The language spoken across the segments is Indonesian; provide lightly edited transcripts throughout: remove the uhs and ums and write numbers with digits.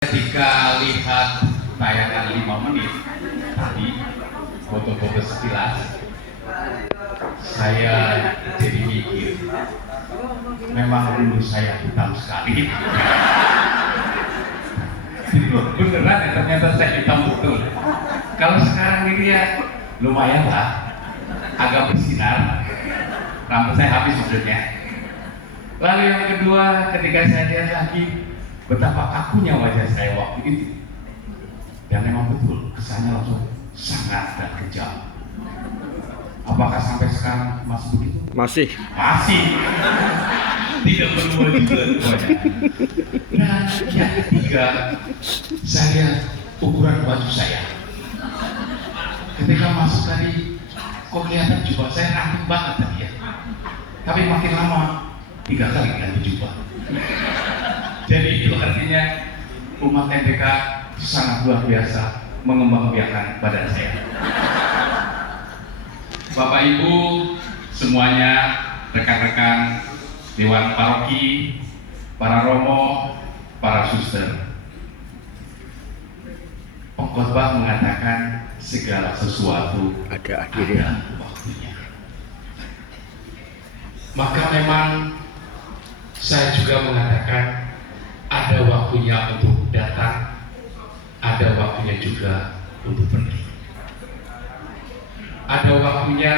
Ketika lihat tayangan 5 menit tadi, foto-foto sekilas, saya jadi mikir, memang dulu saya hitam sekali. Itu beneran ya, ternyata saya hitam betul. Kalau sekarang ini ya lumayan lah, agak bersinar. Rambut saya habis maksudnya. Lalu yang kedua, ketika saya lihat lagi betapa kakunya wajah saya waktu itu, dan memang betul kesannya langsung sangat dan kejam. Apakah sampai sekarang masih begitu? Masih. Tidak berubah juga wajah. Dan yang ketiga, saya lihat ukuran baju saya. Ketika masuk tadi, kok kelihatan jubah saya rapi banget tadi ya. Tapi makin lama 3 kali ganti jubah. Jadi itu artinya umat NPK sangat luar biasa mengembangbiakan badan saya. Bapak Ibu semuanya, rekan-rekan Dewan Paroki, para romo, para suster. Pengkhotbah mengatakan segala sesuatu Ada akhirnya. waktunya. Maka memang saya juga mengatakan ada waktunya untuk datang, ada waktunya juga untuk pergi. Ada waktunya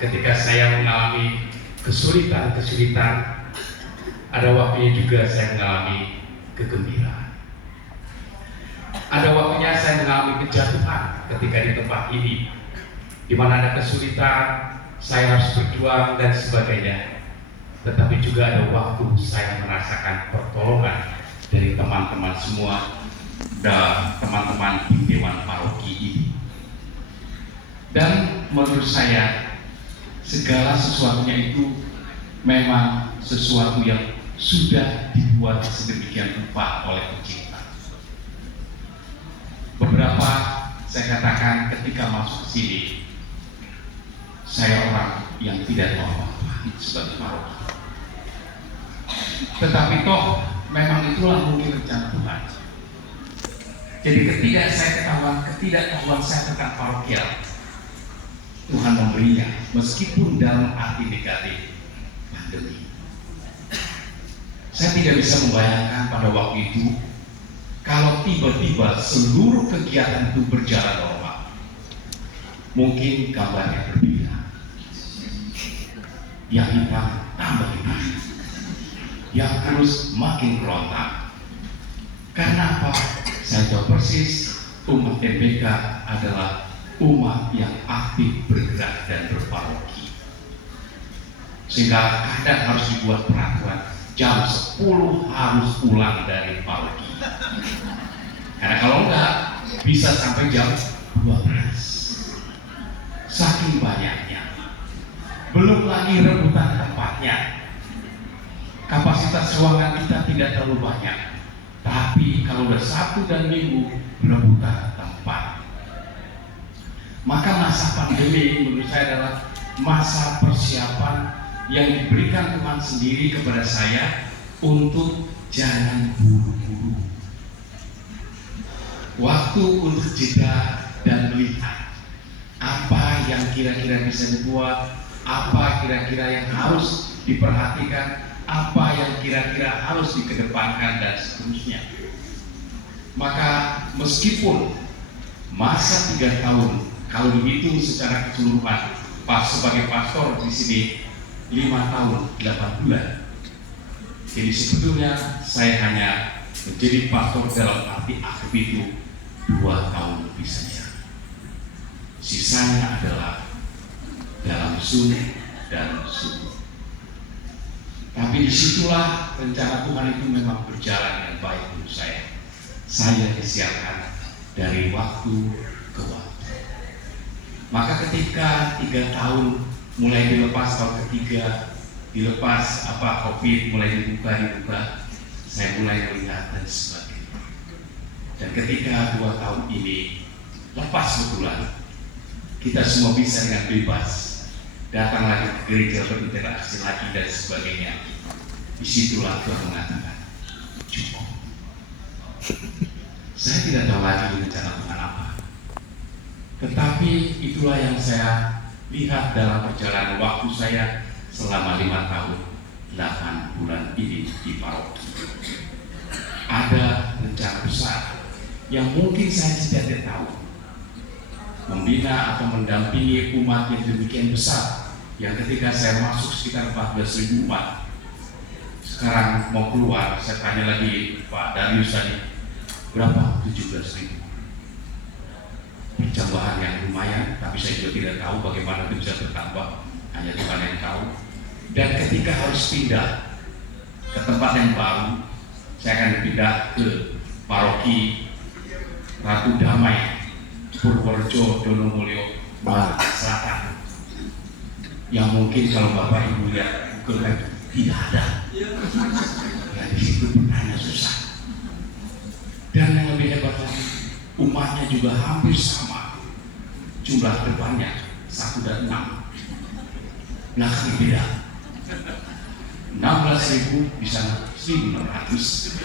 ketika saya mengalami kesulitan-kesulitan, ada waktunya juga saya mengalami kegembiraan. Ada waktunya saya mengalami kejatuhan ketika di tempat ini, di mana ada kesulitan, saya harus berjuang dan sebagainya. Tetapi juga ada waktu saya merasakan pertolongan dari teman-teman semua dan teman-teman di Dewan Paroki ini. Dan menurut saya segala sesuatunya itu memang sesuatu yang sudah dibuat sedemikian rupa oleh Pencipta. Beberapa saya katakan ketika masuk ke sini, saya orang yang tidak tahu apa sebagai paroki. Tetapi toh memang itulah mungkin rencana Tuhan. Jadi ketidaktahuan saya tentang parokial, Tuhan memberinya meskipun dalam arti negatif, pandemi. Saya tidak bisa membayangkan pada waktu itu kalau tiba-tiba seluruh kegiatan itu berjalan normal. Mungkin gambarnya berbeda. Yang hitam tambah hitam, yang terus makin kerontak. Karena apa? Saya tahu persis umat NPK adalah umat yang aktif bergerak dan berparoki. Sehingga kadang harus dibuat peraturan jam 10 harus pulang dari paroki. Karena kalau enggak bisa sampai jam 12. Saking banyaknya. Belum lagi rebutan tempatnya. Kapasitas ruangan kita tidak terlalu banyak, tapi kalau udah Sabtu dan Minggu rebutan tempat. Maka masa pandemi menurut saya adalah masa persiapan yang diberikan Tuhan sendiri kepada saya untuk jangan buru-buru. Waktu untuk jeda dan melihat apa yang kira-kira bisa dibuat, apa kira-kira yang harus diperhatikan, apa yang kira-kira harus dikedepankan dan seterusnya. Maka meskipun masa 3 tahun kalau dihitung secara keseluruhan, pas sebagai pastor di sini 5 tahun 8 bulan. Jadi sebetulnya saya hanya menjadi pastor dalam arti aktif itu 2 tahun lebih saja. Sisanya adalah dalam Zoom dan Zoom. Tapi disitulah rencana Tuhan itu memang berjalan dengan baik menurut saya. Saya disiapkan dari waktu ke waktu. Maka ketika 3 tahun mulai dilepas, tahun ketiga dilepas COVID mulai dibuka, saya mulai melihat dan sebagainya. Dan ketika 2 tahun ini lepas betulan, kita semua bisa dengan bebas datang lagi ke gereja, berinteraksi lagi dan sebagainya. Disitulah Tuhan mengatakan cukup. Saya tidak tahu lagi rencana Tuhan apa. Tetapi itulah yang saya lihat dalam perjalanan waktu saya selama 5 tahun 8 bulan ini di paroki. Ada rencana besar yang mungkin saya tidak tahu. Membina atau mendampingi umat yang demikian besar, yang ketika saya masuk sekitar 14.000 umat. Sekarang mau keluar, saya tanya lagi Pak Darius tadi, berapa? 17.000. Percambahan yang lumayan, tapi saya juga tidak tahu bagaimana itu bisa bertambah, hanya Tuhan yang tahu. Dan ketika harus pindah ke tempat yang baru, saya akan pindah ke paroki Ratu Damai, Purworejo, Donomulyo, Makassar Selatan. Yang mungkin kalau Bapak Ibu lihat Google Map tidak ada. Ya di situ bertanya susah. Dan yang lebih hebat lagi, umatnya juga hampir sama. Jumlah depannya 1 dan 6. Belakang beda. 16.000 di sana 1.600.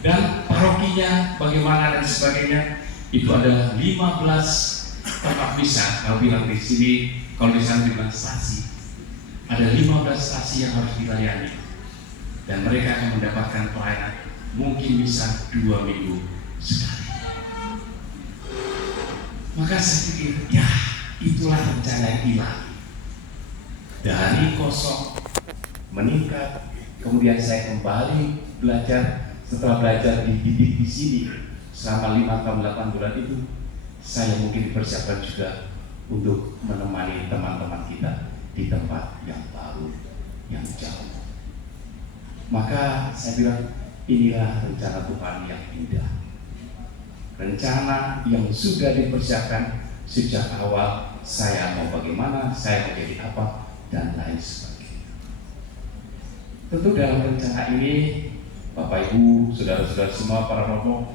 Dan parokinya bagaimana dan sebagainya, itu ada 15 tempat misa. Kalau bilang di sini, kalau di sana bilang stasi, ada 15 stasi yang harus dilayani, dan mereka akan mendapatkan pelayanan mungkin bisa 2 minggu sekali. Maka saya pikir, ya itulah rencana yang ilahi. Dari kosong meningkat, kemudian saya kembali belajar. Setelah belajar dididik di sini selama 5 tahun 8 bulan itu, saya mungkin dipersiapkan juga untuk menemani teman-teman kita di tempat yang baru, yang jauh. Maka saya bilang, inilah rencana Tuhan yang indah. Rencana yang sudah dipersiapkan sejak awal, saya mau bagaimana, saya mau jadi apa, dan lain sebagainya. Tentu dalam rencana ini, Bapak Ibu, saudara-saudara semua, para romo,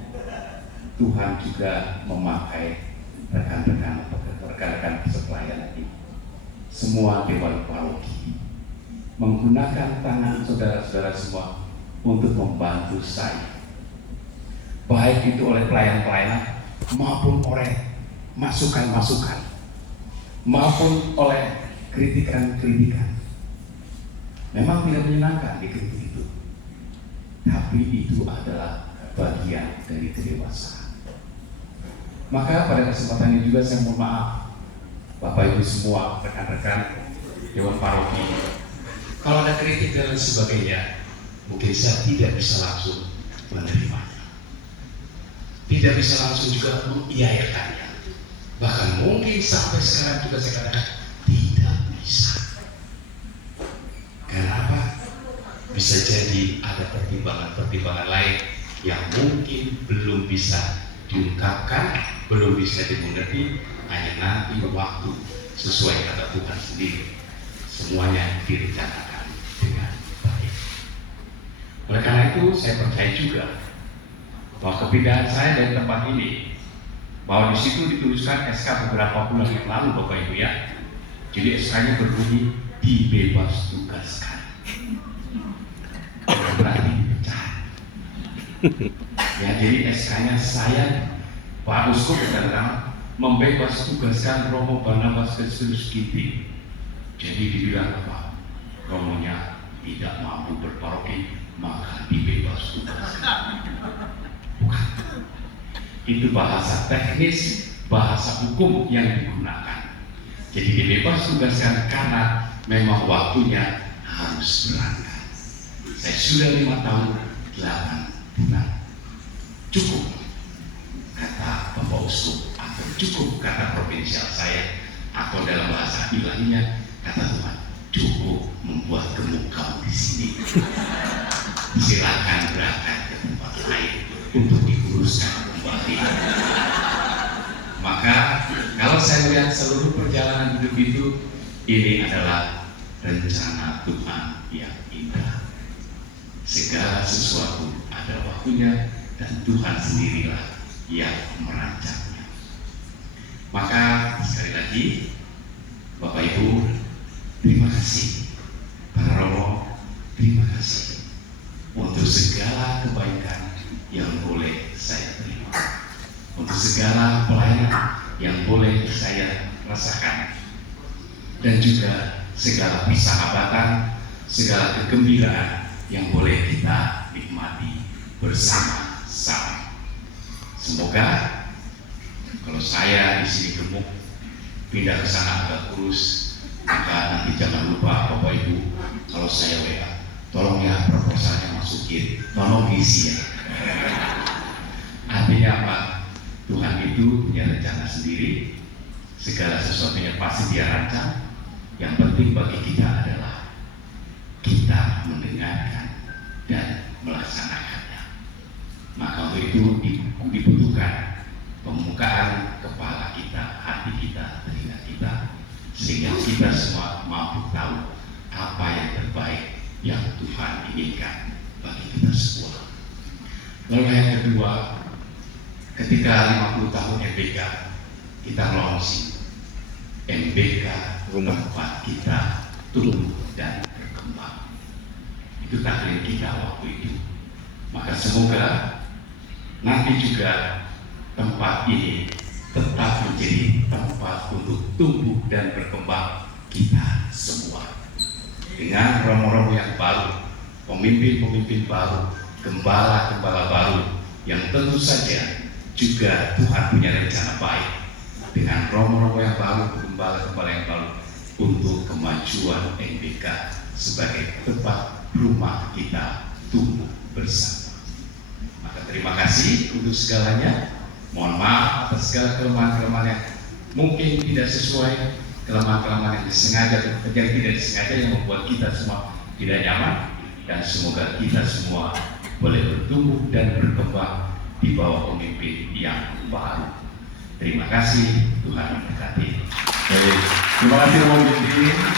Tuhan juga memakai rekan-rekan sepelayanan ini. Semua dewan paroki menggunakan tangan saudara-saudara semua untuk membantu saya, baik itu oleh pelayan-pelayan maupun oleh masukan-masukan maupun oleh kritikan-kritikan. Memang tidak menyenangkan dikritik itu, tapi itu adalah bagian dari kedewasaan. Maka pada kesempatan ini juga saya mohon maaf Bapak Ibu semua, rekan-rekan dewan paroki, kalau ada kritik dan lain sebagainya, mungkin saya tidak bisa langsung menerimanya, tidak bisa langsung juga mengiyakannya. Bahkan mungkin sampai sekarang juga saya katakan tidak bisa. Karena apa? Bisa jadi ada pertimbangan-pertimbangan lain yang mungkin belum bisa diungkapkan, belum bisa dimengerti, hanya nanti waktu sesuai kata Tuhan sendiri. Semuanya direncanakan dengan baik. Oleh karena itu, saya percaya juga bahwa kepindahan saya dari tempat ini, bahwa di situ dituliskan SK beberapa bulan yang lalu, Bapak Ibu ya. Jadi SK-nya berbunyi dibebas tugaskan. Berarti dipecat. Ya, jadi SK-nya saya, Pak Uskup dan membebas tugaskan Romo Barnabas Kristus Ginting. Jadi dibilang apa? Romonya tidak mampu berparoki, maka dibebas tugaskan. Bukan. Itu bahasa teknis, bahasa hukum yang digunakan. Jadi dibebas tugaskan karena memang waktunya harus berangkat. Saya sudah 5 tahun 8 bulan. Cukup kata Bapak Uskup, atau cukup kata provinsial saya, atau dalam bahasa ilahinya kata Tuhan, cukup membuat gemuk kamu di sini. Silakan berangkat ke tempat lain untuk diuruskan kembali. Maka kalau saya melihat seluruh perjalanan hidup itu, ini adalah rencana Tuhan yang indah. Segala sesuatu ada waktunya dan Tuhan sendirilah yang merancangnya. Maka sekali lagi, Bapak Ibu, terima kasih. Para romo, terima kasih untuk segala kebaikan yang boleh untuk segala pelayanan yang boleh saya rasakan, dan juga segala persahabatan, segala kegembiraan yang boleh kita nikmati bersama-sama. Semoga kalau saya di sini gemuk, pindah ke sana agak kurus, maka nanti jangan lupa Bapak Ibu, kalau saya WA, tolong ya proposalnya masukin, tolong isi ya. Artinya apa? Tuhan itu punya rencana sendiri, segala sesuatunya pasti dia rancang. Yang penting bagi kita adalah kita mendengarkan dan melaksanakannya. Maka untuk itu dibutuhkan pembukaan kepala kita, hati kita, telinga kita, sehingga kita semua mampu tahu apa yang terbaik yang Tuhan inginkan bagi kita semua. Lalu yang kedua, ketika 50 tahun MBK, kita launching MBK tempat kita tumbuh dan berkembang. Itu takdir kita waktu itu. Maka semoga nanti juga tempat ini tetap menjadi tempat untuk tumbuh dan berkembang kita semua. Dengan romo-romo yang baru, pemimpin-pemimpin baru, gembala-gembala baru, yang tentu saja juga Tuhan punya rencana baik. Dengan romo-romo yang baru, gembala-gembala yang baru, untuk kemajuan MBK sebagai tempat rumah kita tumbuh bersama. Maka terima kasih untuk segalanya. Mohon maaf atas segala kelemahan-kelemahan yang mungkin tidak sesuai, kelemahan-kelemahan yang disengaja atau yang tidak disengaja yang membuat kita semua tidak nyaman, dan semoga kita semua boleh bertumbuh dan berkembang di bawah pemimpin yang baru. Terima kasih, Tuhan memberkati. Baik, terima kasih Romo Genti.